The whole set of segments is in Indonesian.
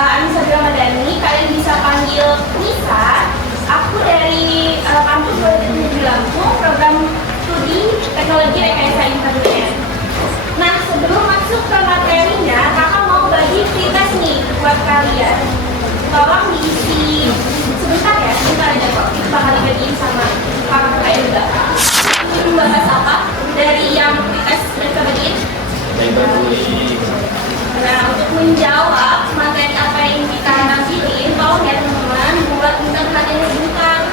Anissa Ramadhani, kalian bisa panggil Nisa. Aku dari kampus Politeknik Lampung, program studi teknologi rekayasa internet. Nah, sebelum masuk ke materinya, kakak mau bagi free test nih buat kalian. Tolong diisi sebentar ya, sebentar aja kok. Itu bakal dibagiin sama kakak juga. Ini membahas apa dari yang free test yang kita bagiin? Nah, untuk menjawab materi apa yang kita tampilin, tolong ya teman-teman buat minta perhatian sebentar.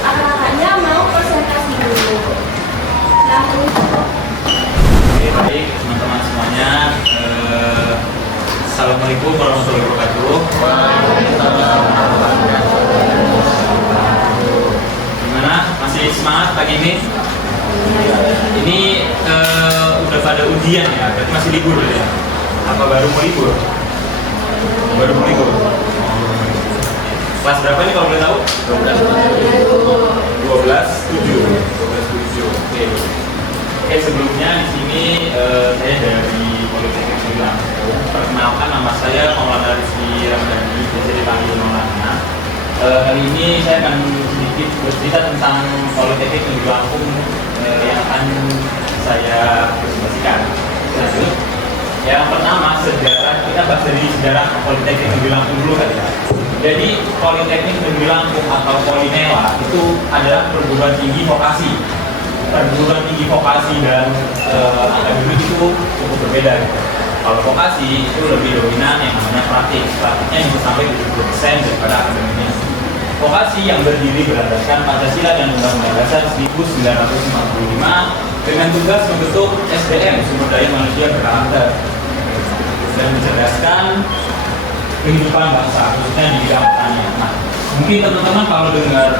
Kakaknya mau presentasi dulu. Nah, untuk baik teman-teman semuanya, Assalamualaikum warahmatullahi wabarakatuh. Gimana? Masih semangat pagi ini? Ini udah pada ujian ya, berarti masih libur ya? Apa baru mau libur? Baru mau libur? Kelas berapa ini kalau boleh tahu? 12/7. Oke, sebelumnya di sini saya dari Politeknik Negeri Lampung. Perkenalkan, nama saya Maulana Rizky Ramadhani, biasa dipanggil Maulana. Kali ini saya akan sedikit bercerita tentang Politeknik Negeri Lampung yang akan saya presentasikan. Lanjut. Yang pertama, sejarah. Kita bahas dari sejarah Politeknik Negeri Lampung dulu kali ya. Jadi Politeknik Negeri Lampung atau Polinela itu adalah perguruan tinggi vokasi. Perguruan tinggi vokasi dan akademik itu cukup berbeda gitu. Kalau vokasi itu lebih dominan yang namanya praktiknya bisa sampai 70% daripada akademiknya. Vokasi yang berdiri berlandaskan Pancasila dan Undang-Undang Dasar 1945 dengan tugas membentuk SDM sumber daya manusia berkarakter dan mencerdaskan kehidupan bangsa, khususnya di bidang pertanian. Nah, mungkin teman-teman kalau dengar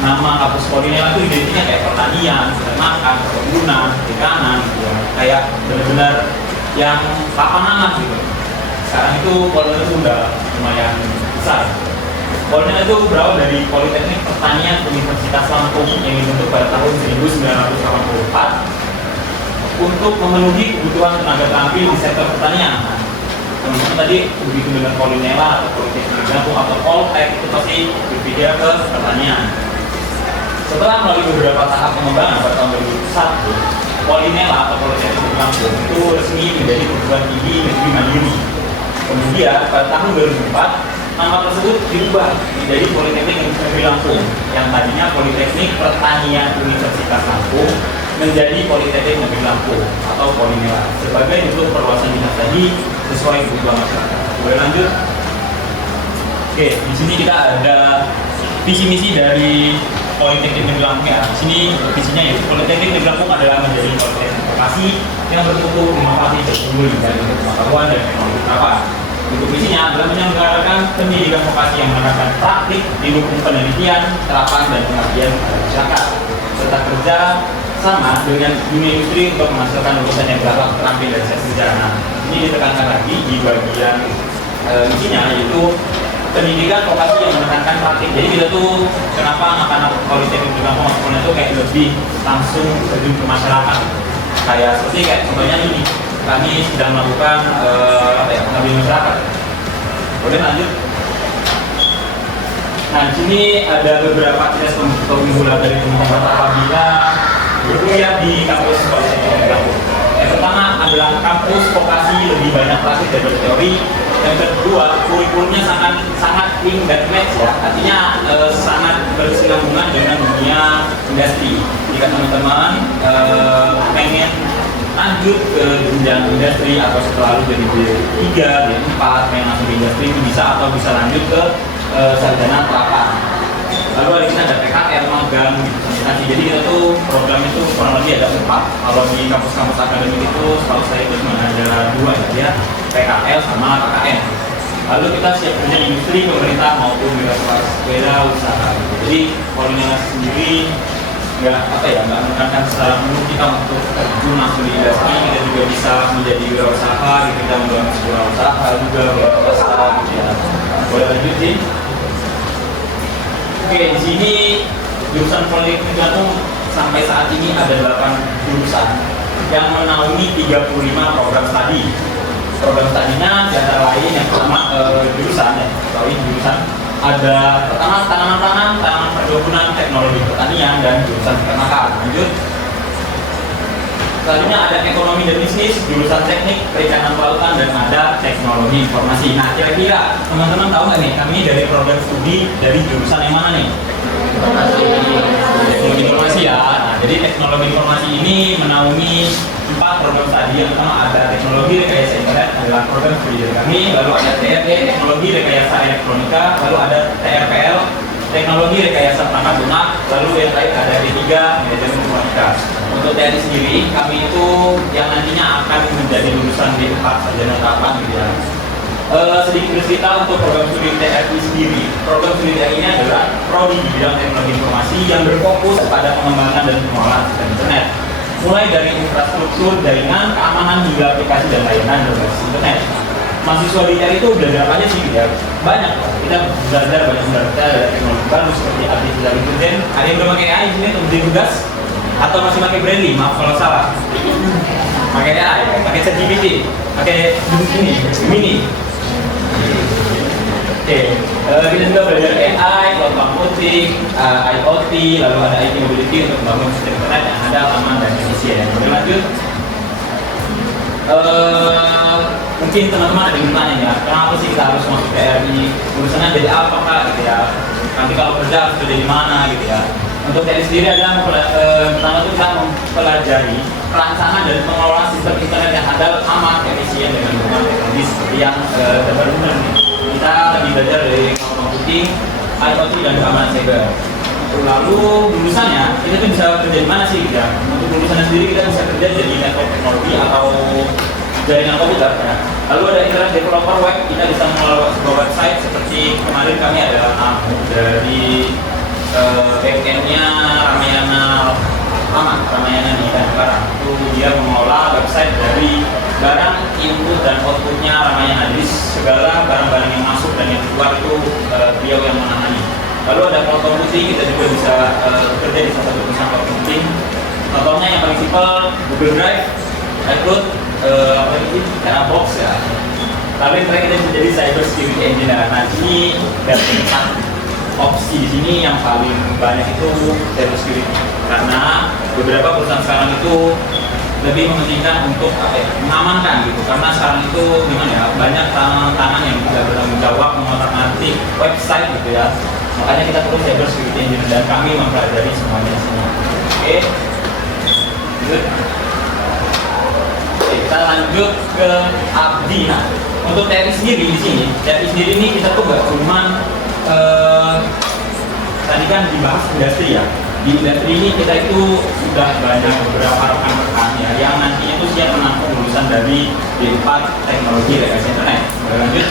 nama kampus Polinela itu identiknya kayak pertanian, peternakan, perkebunan, perikanan, gitu ya. Kayak benar-benar yang lapangan gitu. Sekarang itu Polinela itu udah lumayan besar. Polinela itu berawal dari Politeknik Pertanian Universitas Lampung yang dibentuk pada tahun 1984 untuk memenuhi kebutuhan tenaga terampil di sektor pertanian. Nah, teman-teman tadi begitu dengan Polinela atau Politeknik Lampung atau Poltek itu pasti berpikir ke pertanian. Setelah melalui beberapa tahap pengembangan pada tahun 2001, Polinela atau Politeknik Lampung itu resmi menjadi perguruan tinggi negeri mandiri. Kemudian pada tahun 2004, nama tersebut diubah menjadi Politeknik Negeri Lampung yang tadinya Politeknik Pertanian Universitas Lampung menjadi Politeknik Negeri Lampung atau Polinela sebagai bentuk perluasan dinas tadi sesuai kebutuhan masyarakat. Boleh lanjut? Oke, di sini kita ada visi misi dari Politeknik Negeri Lampung ya. Di sini visinya yaitu Politeknik Negeri Lampung adalah menjadi politeknik vokasi yang bertumpu inovasi teknologi dan pengetahuan dan teknologi terapan. Untuk misinya adalah menyelenggarakan pendidikan vokasi yang menekankan praktik, didukung penelitian, terapan dan pengabdian kepada masyarakat, serta kerja sama dengan dunia industri untuk menghasilkan lulusan yang berakhlak, terampil dan sejahtera. Ini ditekankan lagi di bagian misinya yaitu pendidikan vokasi yang menekankan praktik. Jadi kita tuh kenapa anak-anak Politeknik Negeri Lampung itu kayak lebih langsung terjun ke masyarakat. Kayak seperti kayak contohnya ini, kami sedang melakukan pengabdian masyarakat. Boleh lanjut? Nah, di sini ada beberapa tes keunggulan dari teman-teman apabila berkuliah di kampus Politeknik Negeri Lampung. Yang pertama adalah kampus vokasi lebih banyak praktik daripada teori. Yang kedua, kurikulumnya sangat link dan match ya, artinya sangat berkesinambungan dengan dunia industri. Jika teman-teman pengen lanjut ke jenjang industri atau setelah jadi D3, D4, pengen langsung di industri itu bisa, atau bisa lanjut ke sarjana terapan. Lalu ada kita ada PKL, magang, presentasi. Jadi kita tuh program itu kurang lebih ada 4. Kalau di kampus-kampus akademik itu setahu saya itu cuma ada 2 ya, PKL sama KKN. Lalu kita siap kerja di industri, pemerintah maupun wira usaha. Jadi Polinela sendiri nggak menekankan secara penuh kita untuk terjun langsung di industri. Kita juga bisa menjadi wirausaha, kita membangun sebuah usaha juga, wirausaha gitu ya. Boleh lanjut sih? Oke, di sini jurusan Politeknik Lampung sampai saat ini ada 8 jurusan yang menaungi 35 program studi. program studinya di antara lain yang pertama jurusan ya, jurusan ada pertama tanaman pangan, tanaman perkebunan, teknologi pertanian, dan jurusan peternakan. Lanjut. Selanjutnya ada ekonomi dan bisnis, jurusan teknik, perikanan kelautan, dan ada teknologi informasi. Nah, kira-kira teman-teman tahu nggak nih, kami dari program studi dari jurusan yang mana nih? Teknologi informasi ya. Nah, jadi teknologi informasi ini menaungi 4 program studi. Yang pertama ada teknologi rekayasa internet, adalah program studi dari kami. Lalu ada TRE, teknologi rekayasa elektronika. Lalu ada TRPL, teknologi rekayasa perangkat lunak. Lalu yang terakhir ada D3, manajemen informatika. Untuk TRI sendiri, kami itu yang nantinya akan menjadi lulusan D4 sarjana tahapan gitu ya. Sedikit bercerita untuk program studi TRI sendiri. Program studi TRI ini adalah prodi di bidang teknologi informasi yang berfokus pada pengembangan dan pengelolaan sistem internet. Mulai dari infrastruktur, jaringan, keamanan, hingga aplikasi dan layanan berbasis internet. Mahasiswa di TRI itu belajar apa aja sih gitu ya? Banyak. Kita belajar banyak teknologi baru seperti artificial intelligence. Ada yang udah pakai AI di sini untuk menjadi tugas? Atau masih pakai Brandly? Maaf kalau salah. Pakai AI, pakai ChatGPT, pakai Mini. Oke, kita juga belajar AI, cloud computing, IoT, lalu ada IT mobility untuk membangun sistem internet yang ada, aman dan efisien. Oke, lanjut. Mungkin teman-teman ada yang bertanya ya, kenapa sih kita harus masuk TRI? Urusannya jadi apa kak gitu ya? Nanti kalau kerja harus kerja di mana gitu ya? Untuk TRI sendiri adalah pertama itu kita mempelajari perancangan dan pengelolaan sistem internet yang handal, aman, efisien dengan menggunakan teknologi seperti yang terbaru nih. Kita lagi belajar dari cloud computing, IoT dan keamanan cyber. Lalu lulusannya kita tuh bisa kerja di mana sih ya? Untuk lulusannya sendiri kita bisa kerja jadi network teknologi atau jaringan komputer ya. Lalu ada internet developer web, kita bisa mengelola sebuah website seperti kemarin kami ada Amu dari backend-nya Ramayana nih kan sekarang itu dia mengelola website dari barang input dan outputnya Ramayana, jadi segala barang-barang yang masuk dan yang keluar itu beliau yang menangani. Lalu ada cloud computing, kita juga bisa kerja di salah satu perusahaan cloud computing. Contohnya yang paling simpel Google Drive, iCloud, Dropbox ya. Lalu yang terakhir kita bisa jadi cyber security engineer. Nah ini dari 4 opsi di sini yang paling banyak itu cyber security, karena beberapa perusahaan sekarang itu lebih mementingkan untuk mengamankan gitu, karena sekarang itu gimana ya, banyak tangan-tangan yang tidak bertanggung jawab mengotak-atik website gitu ya, makanya kita perlu cyber security engineer dan kami mempelajari semuanya di sini. Oke, good. Oke, kita lanjut ke abdi. Nah, untuk TRI sendiri di sini, TRI sendiri ini kita tuh gak cuman tadi kan dibahas industri ya. Di industri ini kita itu sudah banyak beberapa rekan-rekan ya yang nantinya itu siap menampung lulusan dari D4 teknologi rekayasa internet. Lanjut,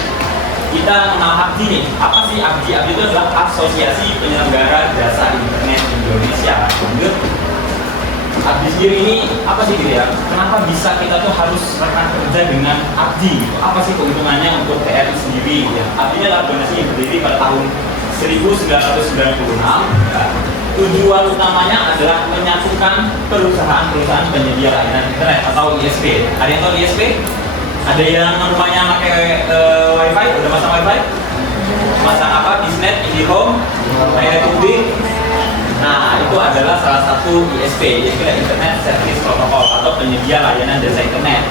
kita mengenal ABDI nih. Apa sih ABDI? ABDI itu adalah Asosiasi Penyelenggara Jasa Internet Indonesia. Lanjut, ABDI sendiri ini apa sih gitu ya? Kenapa bisa kita tuh harus rekan kerja dengan ABDI? Apa sih keuntungannya untuk TRI sendiri? Ya? ABDI adalah organisasi yang berdiri pada tahun 1996. Ya. Tujuan utamanya adalah menyatukan perusahaan-perusahaan penyedia layanan internet atau ISP. Ada yang tahu ISP? Ada yang rumahnya pakai WiFi? Udah masang WiFi? Masang apa? Bisnet, IndiHome, layanan publik. Nah, itu adalah salah satu ISP, yaitu Internet Service Protocol atau penyedia layanan jasa internet.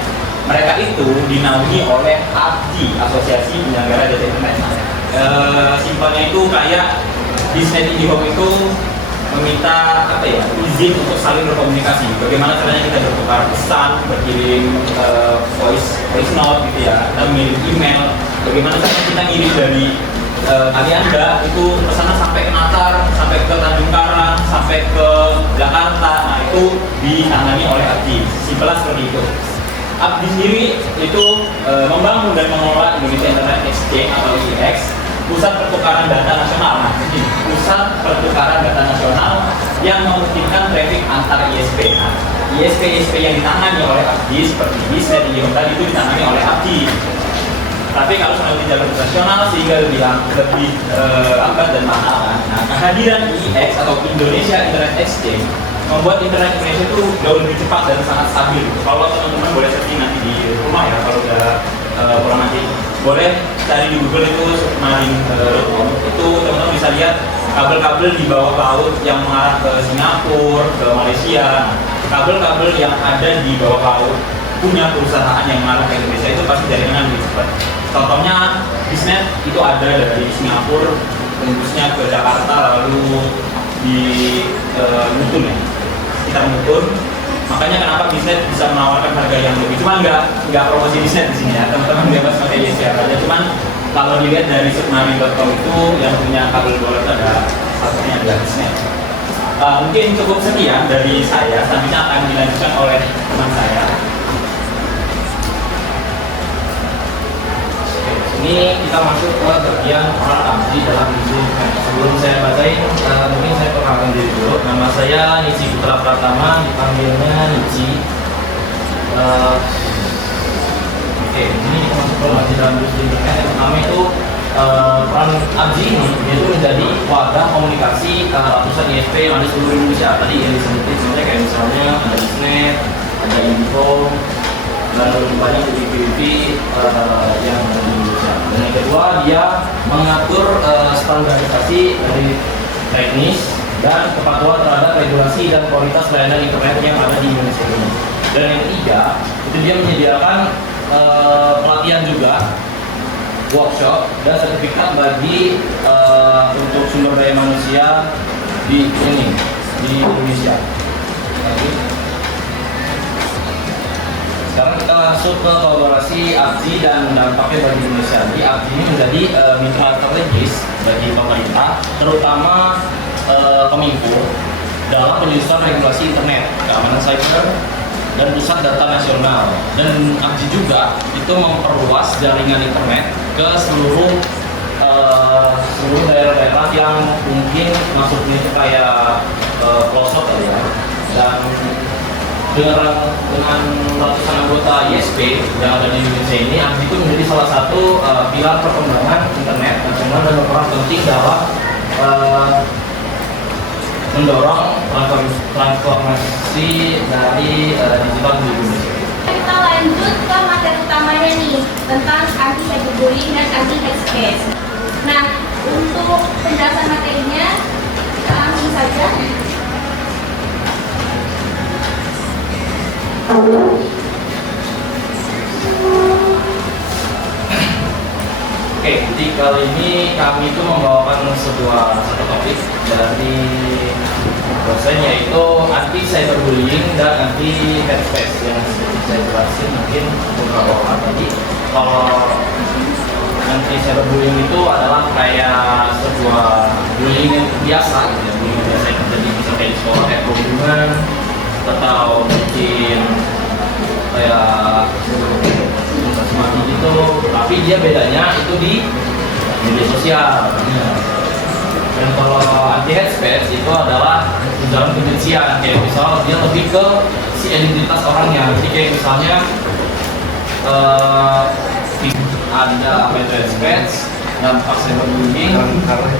Mereka itu dinaungi oleh ABDI, Asosiasi Penyelenggara Jasa Internet. Simpelnya itu kayak Bisnet IndiHome itu meminta apa ya, izin untuk saling berkomunikasi. Bagaimana caranya kita bertukar pesan, berkirim voice note gitu ya, kita mengirim email. Bagaimana caranya kita ngirim dari kali Anda itu pesanan sampai ke Natar, sampai ke Tanjung Karang, sampai ke Jakarta. Nah itu ditangani oleh ABDI. Simpelnya seperti itu. ABDI sendiri itu membangun dan mengelola Indonesia Internet Exchange atau IX, pusat pertukaran data nasional. Nah, ini pusat pertukaran data nasional yang memungkinkan traffic antar ISP. Nah, ISP yang ditangani oleh ABDI seperti Bisnet yang tadi itu ditangani oleh ABDI. Tapi kalau melalui jalur internasional sehingga lebih lambat dan mahal kan. Nah, kehadiran IX atau Indonesia Internet Exchange membuat internet Indonesia itu jauh lebih cepat dan sangat stabil. Kalau teman-teman boleh searching nanti di rumah ya, kalau udah boleh cari di Google itu submarine.com. Itu teman-teman bisa lihat kabel-kabel di bawah laut yang mengarah ke Singapura, ke Malaysia. Kabel-kabel yang ada di bawah laut punya perusahaan yang mengarah ke Indonesia itu pasti jaringan lebih cepat. Contohnya Bisnet itu ada dari Singapura tembusnya ke Jakarta, lalu di Mutun ya, kita Mutun. Makanya kenapa Bisnet bisa menawarkan harga yang lebih, cuman nggak promosi Bisnet di sini ya, teman-teman bebas pakai siapa aja. Cuman kalau dilihat dari submarine.com itu yang punya kabel bola ada satunya adalah Bisnet. Mungkin cukup sekian dari saya, selanjutnya akan dilanjutkan oleh teman saya. Ini kita masuk ke bagian peran abdi dalam Zoom. Sebelum saya bacain, mungkin saya perkenalkan diri dulu. Nama saya Nici Putra Pratama, dipanggilnya Nici. Oke, ini kita masuk ke abdi dalam industri internet. Yang pertama itu peran abdi ini yaitu menjadi wadah komunikasi ratusan ISP yang ada di seluruh Indonesia. Tadi yang disebutin sebenarnya kayak misalnya ada Bisnet, ada Info, dan lebih banyak di PVP yang ada di Indonesia. Dan yang kedua, dia mengatur standarisasi dari teknis dan kepatuhan terhadap regulasi dan kualitas layanan internet yang ada di Indonesia ini. Dan yang ketiga, itu dia menyediakan pelatihan juga, workshop dan sertifikat bagi untuk sumber daya manusia di Indonesia. Sekarang kita masuk ke kolaborasi ABDI dan dampaknya bagi Indonesia. Jadi ABDI ini menjadi mitra strategis bagi pemerintah, terutama Kominfo dalam penyusunan regulasi internet, keamanan cyber, dan pusat data nasional. Dan ABDI juga itu memperluas jaringan internet ke seluruh daerah-daerah yang mungkin masuknya itu kayak pelosok ya. Dan dengan ratusan anggota ISP yang ada di Indonesia ini, ABDI itu menjadi salah satu pilar perkembangan internet nasional dan berperan penting dalam mendorong transformasi dari digital di Indonesia. Kita lanjut ke materi utamanya nih tentang anti cyberbullying dan anti hate speech. Nah, untuk penjelasan materinya kita langsung saja. Oke, jadi kali ini kami itu membawakan satu topik dari dosen, yaitu anti cyberbullying dan anti hate speech yang saya jelasin mungkin beberapa orang tadi. Kalau anti cyberbullying itu adalah kayak sebuah bullying yang biasa, gitu ya, bullying biasa yang terjadi bisa kayak di sekolah, kayak perhubungan atau mungkin kayak semacam gitu, tapi dia bedanya itu di media sosial. Dan kalau anti hate speech itu adalah ujaran kebencian, kayak misalnya dia lebih ke si identitas orangnya. Jadi kayak misalnya ada hate speech, dampak cyberbullying,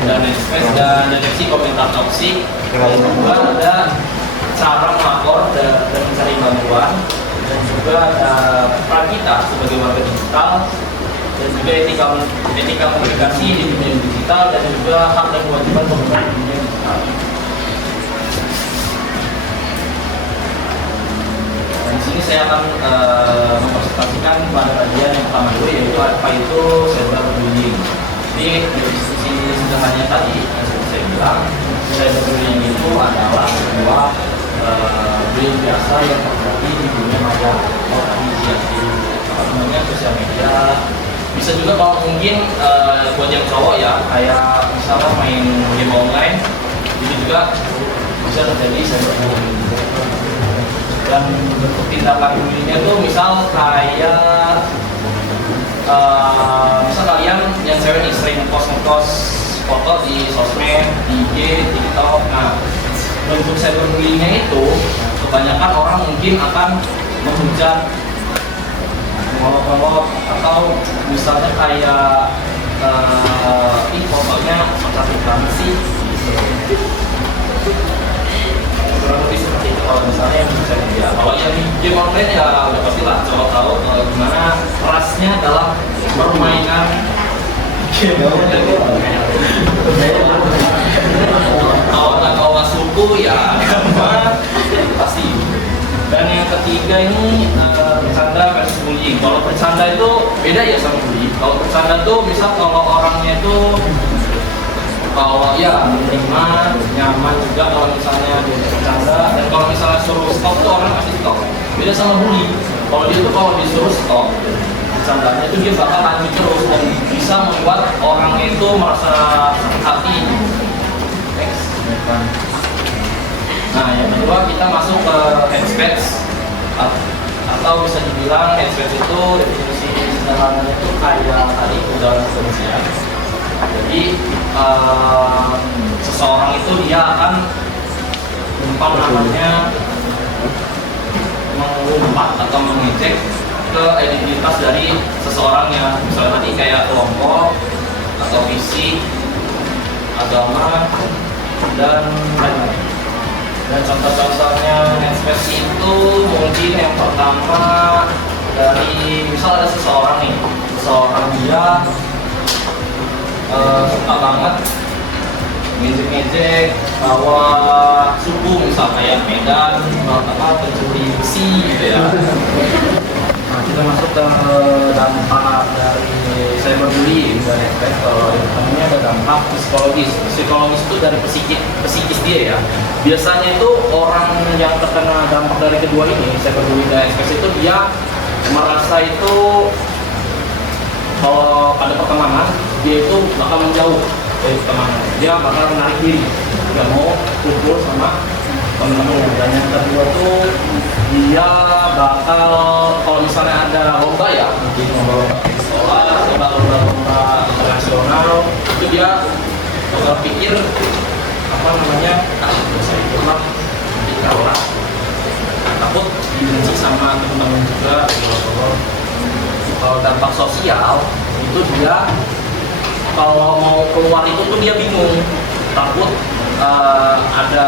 dan hate speech, dan deteksi komentar toksik, dan juga ada cara melapor dan mencari bantuan, dan juga ada peran kita sebagai warga digital, dan juga etika komunikasi di dunia digital, dan juga hak dan kewajiban pengguna di dunia digital. Dan di sini saya akan mempresentasikan pada bagian yang pertama dulu, yaitu apa itu cyberbullying. Jadi di diskusi sederhananya tadi, yang seperti saya bilang, cyberbullying itu adalah sebuah bullying biasa yang terjadi di dunia maya, di sosial media. Bisa juga kalau mungkin buat yang cowok ya, kayak misalnya main game online, itu juga bisa terjadi cyberbullying. Dan bentuk tindakan bullyingnya tuh misal kayak misal kalian yang cewek nih sering post foto di sosmed, di IG, TikTok. Nah, bentuk cyberbullyingnya itu kebanyakan orang mungkin akan menghujat, ngolok-ngolok, atau misalnya kayak pokoknya cantik banget sih, kurang lebih seperti itu. Kalau misalnya yang bisa dia, kalau yang di game online ya udah pasti lah cowok tahu gimana rasnya dalam permainan kawan-kawan suku ya pasti. Dan yang ketiga ini bercanda versus bullying. Kalau bercanda itu beda ya sama bullying. Kalau bercanda tuh misal kalau orangnya itu kalau ya menerima, nyaman juga kalau misalnya dia bercanda, dan kalau misalnya suruh stop tuh orang pasti stop. Beda sama bully. Kalau dia tuh kalau disuruh stop bercandanya itu dia bakal lanjut terus dan bisa membuat orang itu merasa sakit hati. Next. Nah, yang kedua kita masuk ke headspace atau bisa dibilang headspace itu definisi sederhananya itu kayak tadi udah kebencian. Jadi seseorang itu dia akan mengumpat atau mengejek ke identitas dari seseorang yang misalnya tadi kayak kelompok atau visi, agama, dan lain-lain. Dan contoh-contohnya headspace itu mungkin yang pertama dari misal ada seseorang dia suka banget ngejek-ngejek bahwa suku misal kayak Medan pencuri besi gitu ya. Nah, kita masuk ke dampak dari cyberbullying dan headspace. Kalau yang pertamanya ada dampak psikologis itu dari psikis dia ya. Biasanya itu orang yang terkena dampak dari kedua ini cyberbullying dan headspace itu dia merasa itu kalau pada pertemanan dia itu bakal menjauh dari pertemanan, dia bakal menarik diri, nggak mau kumpul sama teman-teman. Dan yang kedua tuh dia bakal kalau misalnya ada lomba ya, mungkin lomba sekolah, lomba internasional, itu dia bakal pikir bisa ikutlah nanti kalah, takut dibenci sama teman-teman juga. Kalau dampak sosial itu dia kalau mau keluar itu tuh dia bingung, takut ada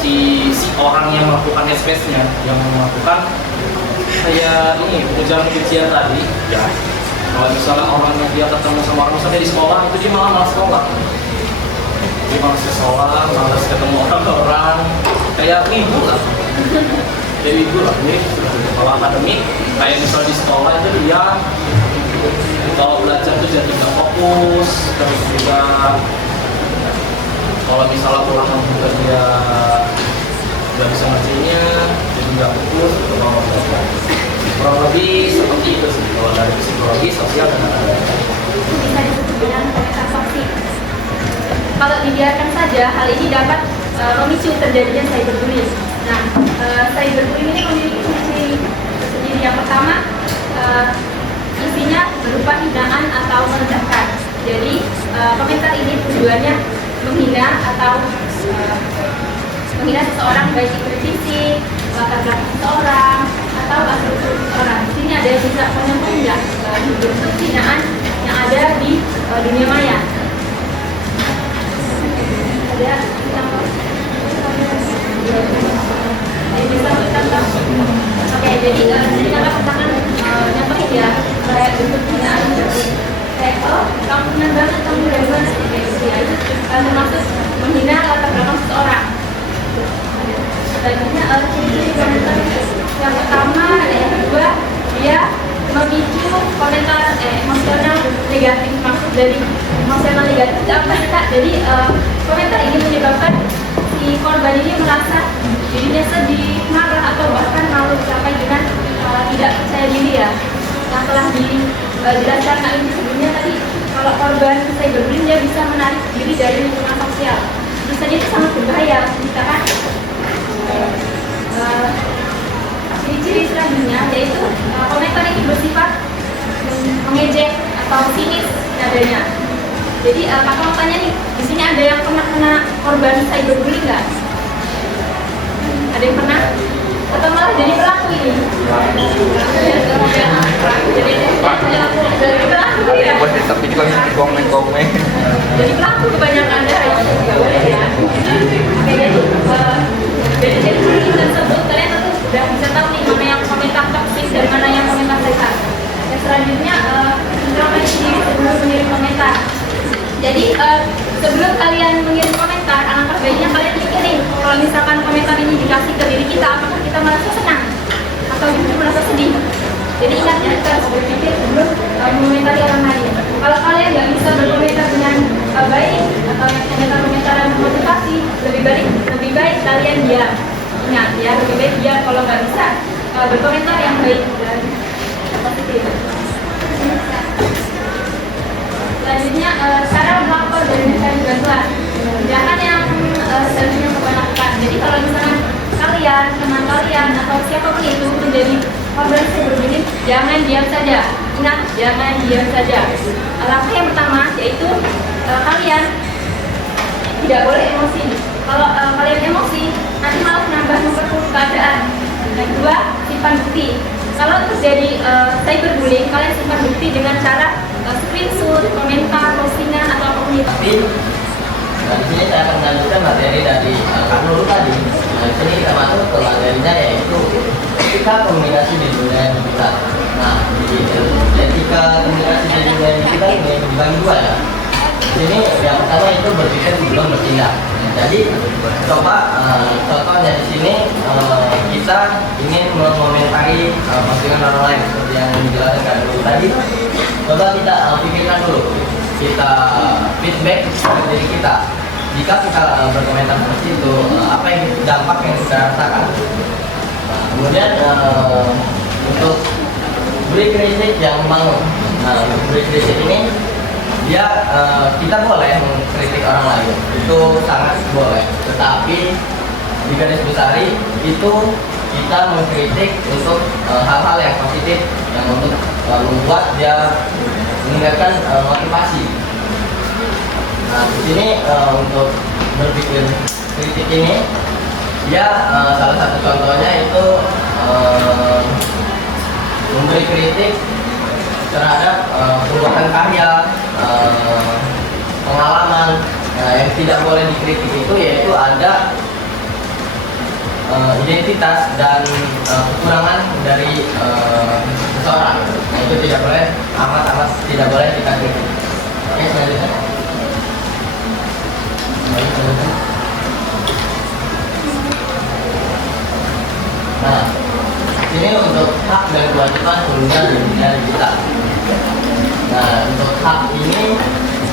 si orang yang melakukan headspace-nya yang melakukan kayak ini ujaran kebencian tadi ya. Kalau misalnya orangnya dia ketemu sama orang misalnya di sekolah itu dia malas sekolah, dia malas ke sekolah, malas ketemu orang kayak wibu lah. Jadi itu lah, jadi kalau akademik kayak misalnya di sekolah itu dia kalau belajar tuh jadi nggak fokus, terus juga kalau misalnya pulang juga dia nggak bisa ngerjainnya, jadi nggak fokus gitu. Kurang lebih seperti itu sih kalau dari psikologi, sosial dan lain-lain. Bisa disebut dengan komentar toksik. Kalau dibiarkan saja, hal ini dapat memicu terjadinya cyberbullying. Nah, cyberbullying ini memiliki ciri tersendiri. Yang pertama, isinya berupa hinaan atau merendahkan. Jadi, komentar ini tujuannya menghina atau menghina seseorang, baik itu fisik, latar belakang seseorang, atau asal seseorang. Di sini ada yang bisa menyambung ya, bentuk hinaan yang ada di dunia maya. Ada yang bisa contoh. Oke, jadi kita katakan nyamperin ya, kayak bentuk hinaan kayak kamu benar banget, kamu dari mana kayak gitu ya. Itu termasuk menghina latar belakang seseorang. Selanjutnya ciri-ciri komentar yang pertama, yang kedua dia memicu komentar emosional negatif. Maksud dari emosional negatif itu apa ya? Jadi komentar ini menyebabkan si korban ini merasa dirinya sedih, marah, atau bahkan malu sampai dengan tidak percaya diri ya. Yang telah dijelaskan ini sebelumnya tadi, kalau korban cyberbullying dia bisa menarik diri dari lingkungan sosial. Tentu saja itu sangat berbahaya. Misalkan ciri-ciri selanjutnya yaitu komentar ini bersifat mengejek atau sinis nadanya. Jadi kakak mau tanya nih, di sini ada yang pernah kena korban cyberbullying nggak? Ada yang pernah? Atau malah jadi pelaku ini? Jadi pelaku ya? Tapi juga komen-komen. Jadi pelaku kebanyakan dari oke, jadi dari bullying tersebut kalian tentu sudah bisa tahu nih mana yang komentar toksik dan mana yang komentar sehat. Yang selanjutnya Jadi sebelum kalian mengirim komentar, alangkah baiknya kalian pikirin kalau misalkan komentar ini dikasih ke diri kita, apakah kita merasa senang atau justru merasa sedih. Jadi ingat ya, kita harus berpikir sebelum mengomentari orang lain. Kalau kalian nggak bisa berkomentar dengan baik atau yang komentar-komentar yang memotivasi, lebih baik kalian diam. Ingat ya, lebih baik diam kalau nggak bisa berkomentar yang baik dan positif. Selanjutnya, cara melapor dan mencari bantuan. Jangan yang seharusnya kebanyakan. Jadi kalau misalkan kalian, teman kalian, atau siapapun itu menjadi korban cyberbullying, jangan diam saja. Ingat, jangan diam saja. Langkah yang pertama yaitu kalian tidak boleh emosi. Kalau kalian emosi, nanti malah memperburuk keadaan. Yang kedua, simpan bukti. Kalau terjadi cyberbullying, kalian simpan bukti dengan cara screenshot, komentar, postingan atau apapun itu. Tapi di sini saya akan melanjutkan materi dari Kak Nurul tadi. Nah, di sini kita masuk ke materinya yaitu etika komunikasi di dunia digital. Nah, di etika komunikasi di dunia digital ini dibagi dua ya. Di sini yang pertama itu berpikir sebelum bertindak. Jadi coba contohnya di sini kita ingin mengomentari postingan orang lain seperti yang dijelaskan Kak Nurul tadi. Coba kita pikirkan dulu, kita feedback dari diri kita. Jika kita berkomentar seperti itu, apa yang dampak yang kita rasakan? Nah, kemudian untuk beri kritik yang membangun. Nah, untuk beri kritik ini dia kita boleh mengkritik orang lain, itu sangat boleh. Tetapi di garis besari itu kita mengkritik untuk hal-hal yang positif, yang untuk membuat dia meningkatkan motivasi. Nah, di sini untuk berpikir kritik ini, dia salah satu contohnya itu memberi kritik terhadap pembuatan karya, pengalaman. Nah, yang tidak boleh dikritik itu yaitu ada identitas dan kekurangan dari seseorang. Nah, itu tidak boleh, amat tidak boleh kita kritik. Oke, selanjutnya. Nah, ini untuk hak dan kewajiban pengguna di dunia digital. Nah, untuk hak ini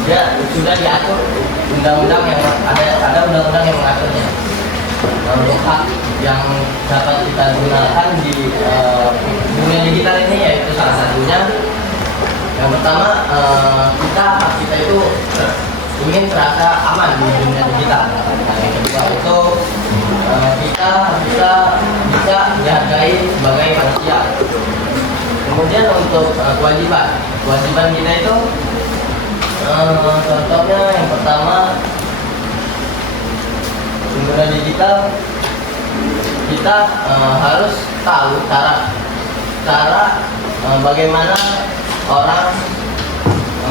dia sudah diatur undang-undang yang ada undang-undang yang mengaturnya. Nah, untuk hak yang dapat kita gunakan di dunia digital ini yaitu salah satunya yang pertama hak kita itu ingin terasa aman di dunia digital. Nah, yang kedua itu kita bisa dihargai sebagai manusia. Kemudian untuk kewajiban kita itu contohnya yang pertama pengguna digital kita harus tahu cara bagaimana orang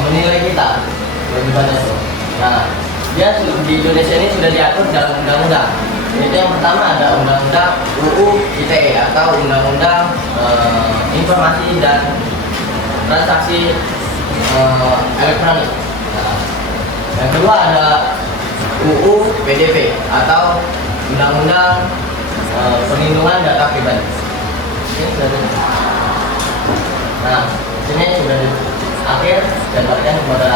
menilai kita, kewajibannya itu. Nah, dia di Indonesia ini sudah diatur dalam undang-undang. Itu yang pertama ada undang-undang UU ITE atau undang-undang informasi dan transaksi elektronik. Nah, yang kedua ada UU PDP atau undang-undang perlindungan data pribadi. Nah, ini sudah akhir dan berikan kepada